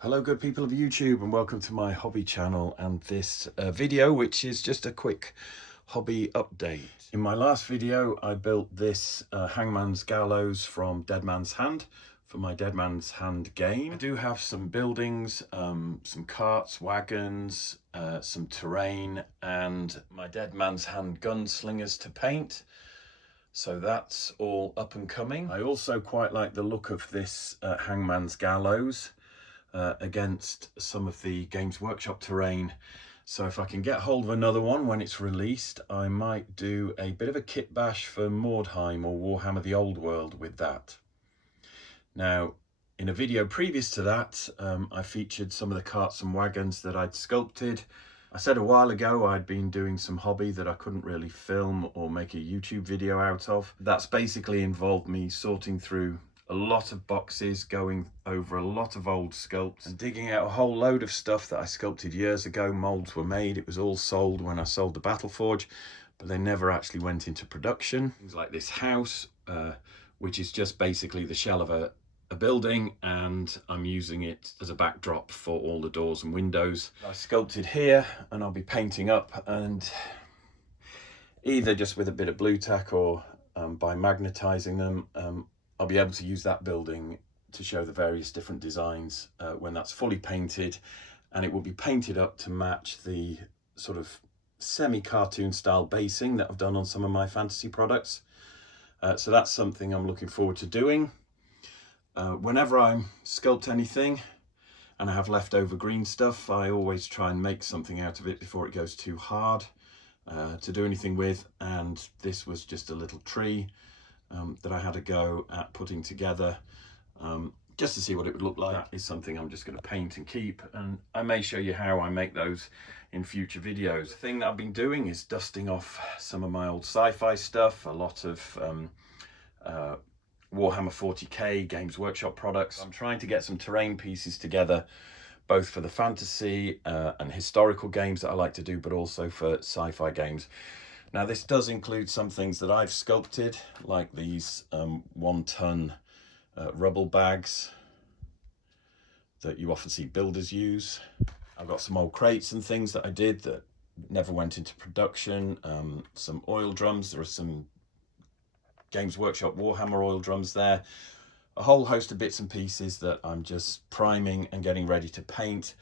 Hello good people of YouTube, and welcome to my hobby channel and this video, which is just a quick hobby update. In my last video I built this hangman's gallows from Dead Man's Hand for my Dead Man's Hand game. I do have some buildings, some carts, wagons, some terrain, and my Dead Man's Hand gunslingers to paint. So that's all up and coming. I also quite like the look of this hangman's gallows against some of the Games Workshop terrain. So if I can get hold of another one when it's released, I might do a bit of a kit bash for Mordheim or Warhammer the Old World with that. Now, in a video previous to that, I featured some of the carts and wagons that I'd sculpted. I said a while ago I'd been doing some hobby that I couldn't really film or make a YouTube video out of. That's basically involved me sorting through a lot of boxes, going over a lot of old sculpts and digging out a whole load of stuff that I sculpted years ago. Molds were made, it was all sold when I sold the Battleforge, but they never actually went into production. Things like this house, which is just basically the shell of a building, and I'm using it as a backdrop for all the doors and windows. I sculpted here, and I'll be painting up, and either just with a bit of blue tack or by magnetizing them, I'll be able to use that building to show the various different designs when that's fully painted, and it will be painted up to match the sort of semi-cartoon style basing that I've done on some of my fantasy products. So that's something I'm looking forward to doing. Whenever I sculpt anything and I have leftover green stuff, I always try and make something out of it before it goes too hard to do anything with, and this was just a little tree that I had a go at putting together just to see what it would look like. That is something I'm just going to paint and keep, and I may show you how I make those in future videos. The thing that I've been doing is dusting off some of my old sci-fi stuff, a lot of Warhammer 40k Games Workshop products. I'm trying to get some terrain pieces together, both for the fantasy and historical games that I like to do, but also for sci-fi games. Now this does include some things that I've sculpted, like these 1 ton rubble bags that you often see builders use. I've got some old crates and things that I did that never went into production, some oil drums. There are some Games Workshop Warhammer oil drums there, a whole host of bits and pieces that I'm just priming and getting ready to paint.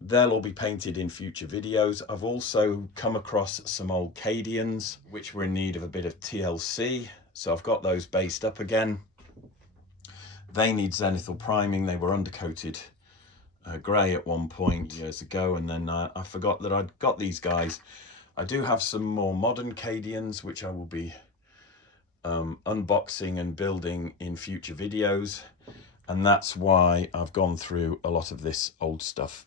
They'll all be painted in future videos. I've also come across some old Cadians which were in need of a bit of TLC, so I've got those based up again. They need zenithal priming. They were undercoated grey at one point years ago, and then I forgot that I'd got these guys. I do have some more modern Cadians which I will be unboxing and building in future videos, and that's why I've gone through a lot of this old stuff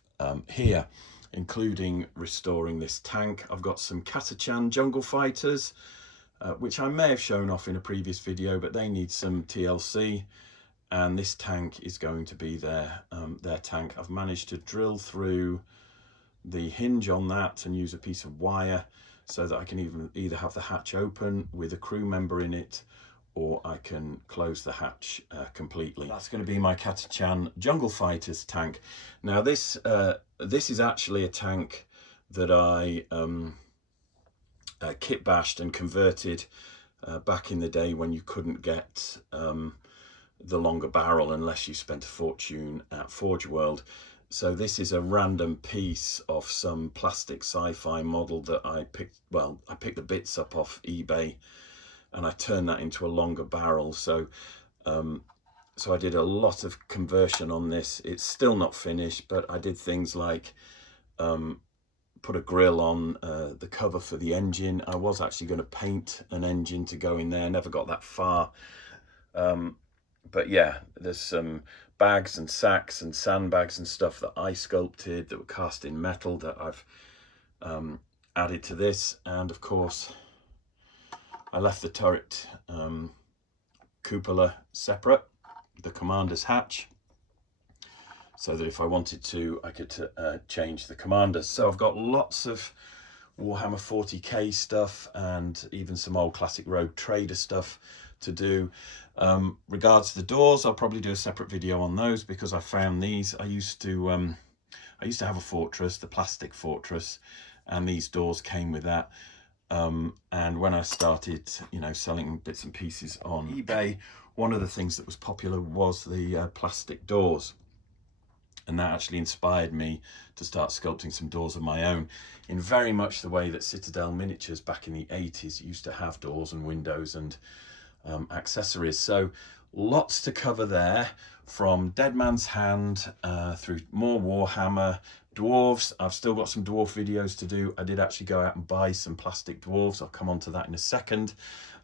here, including restoring this tank. I've got some Catachan jungle fighters, which I may have shown off in a previous video, but they need some TLC, and this tank is going to be their tank. I've managed to drill through the hinge on that and use a piece of wire so that I can either have the hatch open with a crew member in it, or I can close the hatch completely. That's going to be my Catachan Jungle Fighters tank. Now this is actually a tank that I kit bashed and converted back in the day when you couldn't get the longer barrel unless you spent a fortune at Forge World. So this is a random piece of some plastic sci-fi model that I picked. Well, I picked the bits up off eBay and I turned that into a longer barrel. So so I did a lot of conversion on this. It's still not finished, but I did things like put a grill on the cover for the engine. I was actually going to paint an engine to go in there, never got that far. But yeah, there's some bags and sacks and sandbags and stuff that I sculpted that were cast in metal that I've added to this. And of course I left the turret cupola separate, the commander's hatch, so that if I wanted to, I could change the commanders. So I've got lots of Warhammer 40k stuff and even some old classic Rogue Trader stuff to do. Regards to the doors, I'll probably do a separate video on those, because I found these. I used to have a fortress, the plastic fortress, and these doors came with that. And when I started, you know, selling bits and pieces on eBay, one of the things that was popular was the plastic doors. And that actually inspired me to start sculpting some doors of my own, in very much the way that Citadel Miniatures back in the 80s used to have doors and windows and accessories. So lots to cover there, from Dead Man's Hand through more Warhammer, dwarves. I've still got some dwarf videos to do. I did actually go out and buy some plastic dwarves. I'll come on to that in a second.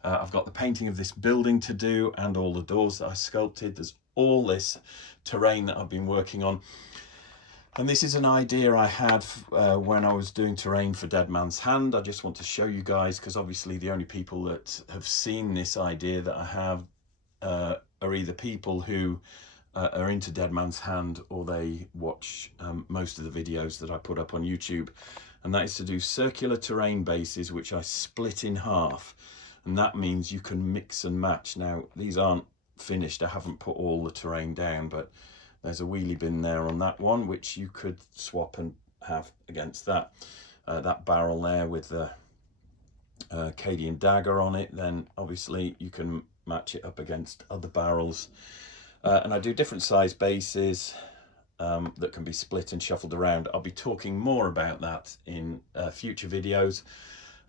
I've got the painting of this building to do, and all the doors that I sculpted. There's all this terrain that I've been working on. And this is an idea I had when I was doing terrain for Dead Man's Hand. I just want to show you guys, because obviously the only people that have seen this idea that I have are either people who are into Dead Man's Hand, or they watch most of the videos that I put up on YouTube. And that is to do circular terrain bases, which I split in half. And that means you can mix and match. Now, these aren't finished. I haven't put all the terrain down, but there's a wheelie bin there on that one, which you could swap and have against that. That barrel there with the Cadian dagger on it, then obviously you can match it up against other barrels. And I do different size bases that can be split and shuffled around. I'll be talking more about that in future videos.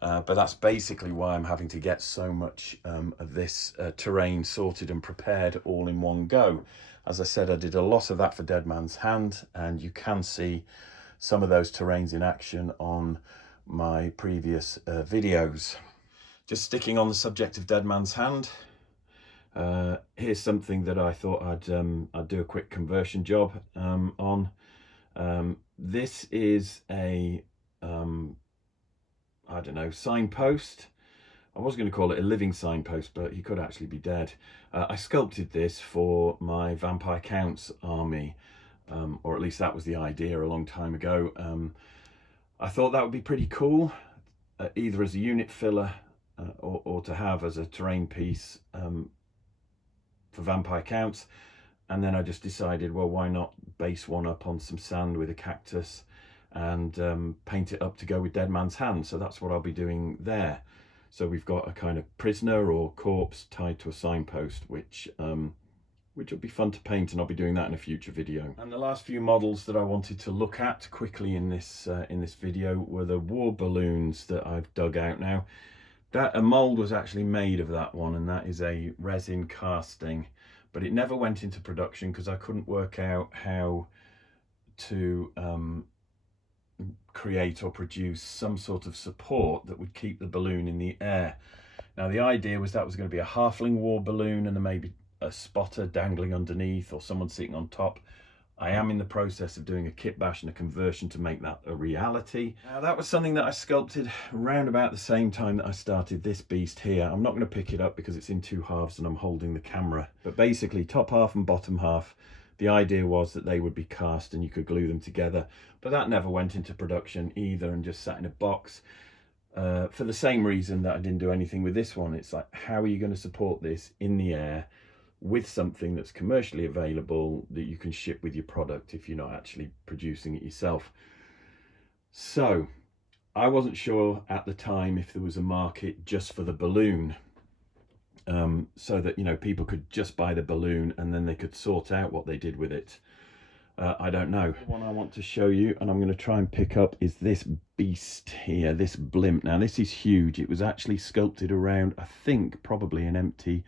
But that's basically why I'm having to get so much of this terrain sorted and prepared all in one go. As I said, I did a lot of that for Dead Man's Hand, and you can see some of those terrains in action on my previous videos. Just sticking on the subject of Dead Man's Hand, here's something that I thought I'd do a quick conversion job on. This is a I don't know, signpost. I was going to call it a living signpost, but he could actually be dead. I sculpted this for my Vampire Counts army, or at least that was the idea a long time ago. I thought that would be pretty cool, either as a unit filler or to have as a terrain piece for Vampire Counts. And then I just decided, well, why not base one up on some sand with a cactus and paint it up to go with Dead Man's Hand. So that's what I'll be doing there. So we've got a kind of prisoner or corpse tied to a signpost, which will be fun to paint, and I'll be doing that in a future video. And the last few models that I wanted to look at quickly in this video were the war balloons that I've dug out now. That a mold was actually made of that one, and that is a resin casting, but it never went into production because I couldn't work out how to create or produce some sort of support that would keep the balloon in the air. Now the idea was that was going to be a halfling war balloon, and then maybe a spotter dangling underneath or someone sitting on top. I am in the process of doing a kit bash and a conversion to make that a reality. Now that was something that I sculpted around about the same time that I started this beast here. I'm not going to pick it up because it's in two halves and I'm holding the camera, but basically top half and bottom half, the idea was that they would be cast and you could glue them together, but that never went into production either and just sat in a box. For the same reason that I didn't do anything with this one. It's like, how are you going to support this in the air with something that's commercially available that you can ship with your product if you're not actually producing it yourself? So I wasn't sure at the time if there was a market just for the balloon, so that, you know, people could just buy the balloon and then they could sort out what they did with it. I don't know. The one I want to show you, and I'm going to try and pick up, is this beast here, this blimp. Now this is huge. It was actually sculpted around, I think, probably an empty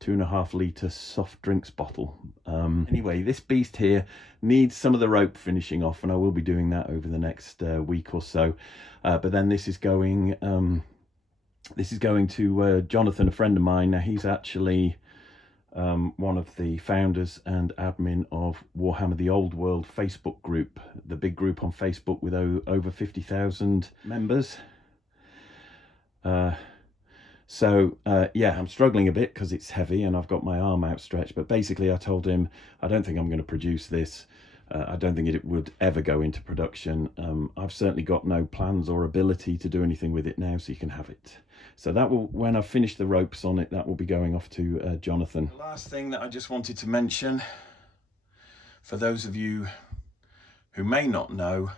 2.5 litre soft drinks bottle. Anyway, this beast here needs some of the rope finishing off, and I will be doing that over the next week or so. But then this is going to Jonathan, a friend of mine. Now he's actually one of the founders and admin of Warhammer the Old World Facebook group, the big group on Facebook with over 50,000 members. So yeah, I'm struggling a bit because it's heavy and I've got my arm outstretched, but basically I told him I don't think I'm going to produce this. I don't think it would ever go into production. I've certainly got no plans or ability to do anything with it now, so you can have it. So that will, when I've finished the ropes on it, that will be going off to Jonathan. The last thing that I just wanted to mention, for those of you who may not know,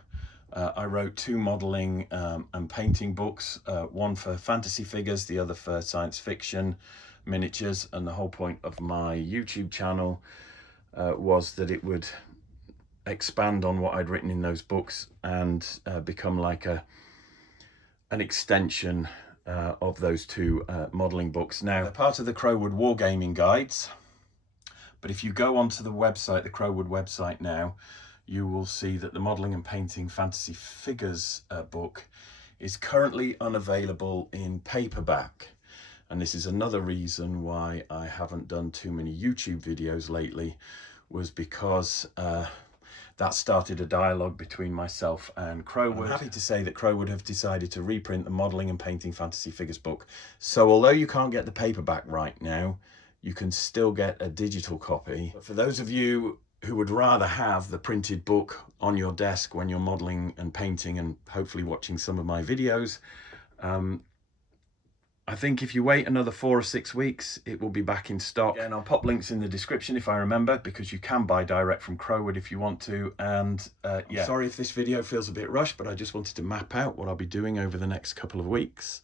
I wrote 2 modelling and painting books, one for fantasy figures, the other for science fiction miniatures, and the whole point of my YouTube channel was that it would expand on what I'd written in those books and become like an extension of those 2 modelling books. Now, they're part of the Crowwood Wargaming Guides, but if you go onto the website, the Crowwood website now, you will see that the Modelling and Painting Fantasy Figures book is currently unavailable in paperback. And this is another reason why I haven't done too many YouTube videos lately, was because that started a dialogue between myself and Crowwood. I'm happy to say that Crowwood have decided to reprint the Modelling and Painting Fantasy Figures book. So although you can't get the paperback right now, you can still get a digital copy. But for those of you who would rather have the printed book on your desk when you're modelling and painting and hopefully watching some of my videos, I think if you wait another 4 or 6 weeks, it will be back in stock. And I'll pop links in the description if I remember, because you can buy direct from Crowwood if you want to. And yeah, I'm sorry if this video feels a bit rushed, but I just wanted to map out what I'll be doing over the next couple of weeks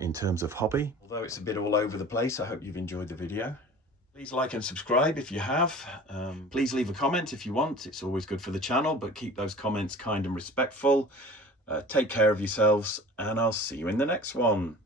in terms of hobby. Although it's a bit all over the place, I hope you've enjoyed the video. Please like and subscribe if you have. Please leave a comment if you want. It's always good for the channel, but keep those comments kind and respectful. Take care of yourselves, and I'll see you in the next one.